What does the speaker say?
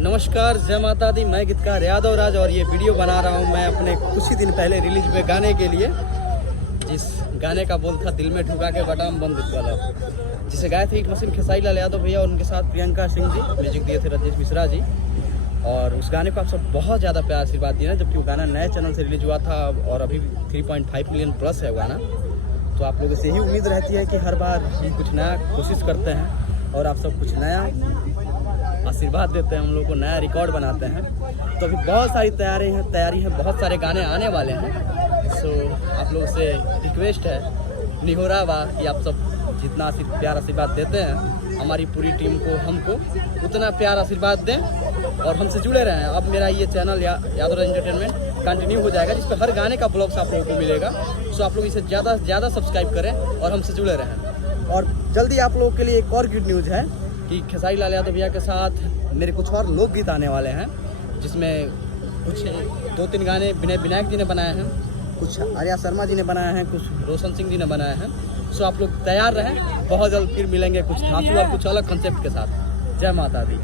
नमस्कार, जय माता दी। मैं गीतकार यादव राज और ये वीडियो बना रहा हूँ मैं अपने कुछ ही दिन पहले रिलीज हुए गाने के लिए, जिस गाने का बोल था दिल में ठुका के बटाम बंद वाला, जिसे गाए थे एक मशीन खेसारी लाल यादव भैया और उनके साथ प्रियंका सिंह जी, म्यूजिक दिए थे राजेश मिश्रा जी। और उस गाने को आप सब बहुत ज़्यादा प्यार आशीर्वाद दिए ना, जबकि वो गाना नए चैनल से रिलीज हुआ था और अभी 3.5 मिलियन प्लस है वो गाना। तो आप लोगों से यही उम्मीद रहती है कि हर बार हम कुछ नया कोशिश करते हैं और आप सब कुछ नया आशीर्वाद देते हैं, हम लोग को नया रिकॉर्ड बनाते हैं। तो अभी बहुत सारी तैयारी है, बहुत सारे गाने आने वाले हैं। सो आप लोगों से रिक्वेस्ट है, निहोरा बा कि आप सब जितना प्यार आशीर्वाद देते हैं हमारी पूरी टीम को, हमको उतना प्यार आशीर्वाद दें और हमसे जुड़े रहें। अब मेरा ये चैनल यादव एंटरटेनमेंट कंटिन्यू हो जाएगा, जिस पर हर गाने का ब्लॉग्स आप लोगों को मिलेगा। सो आप लोग इसे ज़्यादा से ज़्यादा सब्सक्राइब करें और हमसे जुड़े रहें। और जल्दी आप लोगों के लिए एक और गुड न्यूज़ है कि खेसारी लाल यादव भैया के साथ मेरे कुछ और लोकगीत आने वाले हैं, जिसमें कुछ 2-3 गाने विनायक जी ने बनाए हैं, कुछ आर्या शर्मा जी ने बनाए हैं, कुछ रोशन सिंह जी ने बनाए हैं। सो आप लोग तैयार रहें, बहुत जल्द फिर मिलेंगे कुछ धांसू और कुछ अलग कंसेप्ट के साथ। जय माता दी।